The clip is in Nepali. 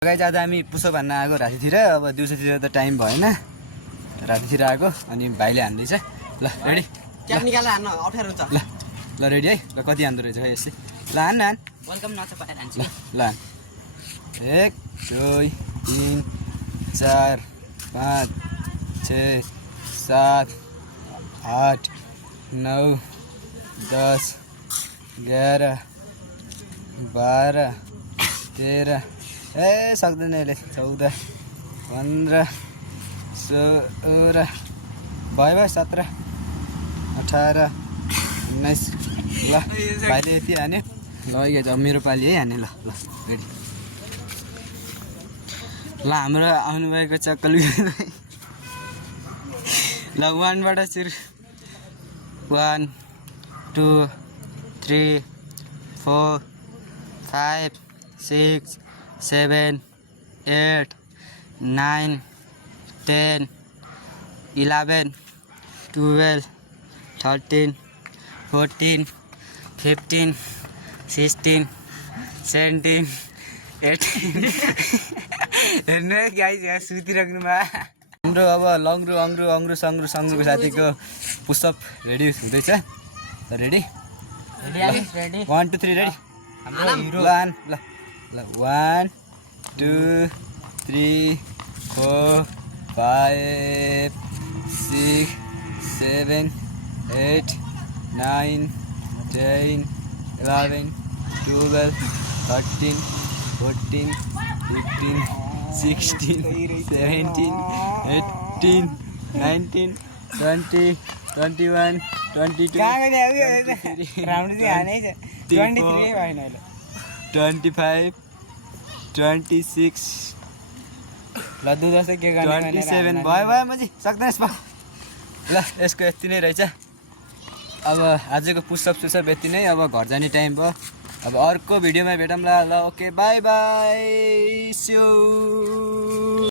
गाइज आज हामी पुसअप हान्न आएको रातितिर। अब दिउँसोतिर त टाइम भएन, रातितिर आएको। अनि भाइले हान्दैछ। ल रेडी, क्याप निकालेर हान्न अप्ठ्यारो हुन्छ। ल रेडी है। ल कति हान्दो रहेछ है यसै। ल हान्न हान। वेलकम नचपाएर हान्छु। ल हान। 1 2 3 4 5 6 7 8 9 10 11 12 13 ए सक्दैन यसले। 14 15 16 भयो 17 18 19। ल भाइले यति हान्यो। ल यो अब मेरो पालि है हान्ने। ल ल रेडी। ल हाम्रो आउनुभएको चक्कल ल 1 बाट सुरु। 1 2 3 4 5 6 7 8 9 10 11 12 13 14 15 16 17 18 हेर्नु गाइस यहाँ सुतिराख्नुमा हाम्रो अब लङ्ग्रु अङ्ग्रु अङ्ग्रु सङ्ग्रु सङ्ग्रुको साथीको पुसअप रेडी हुँदैछ। Ready 1 2 3 ready. ल हान। ल ल 1 2 3 4 5 6 7 8 9 10 11 12 13 14 15 16 17 18 19 20 21 22 25 26 लड्डु जस्तै के गर्ने 27 भयो मजी सक्दैन यसमा। ल यसको यति नै रहेछ। अब आजको पुसअप यति नै। अब घर जाने टाइम भयो। अब अर्को भिडियोमा भेटौँला। ल okay bye bye, see you.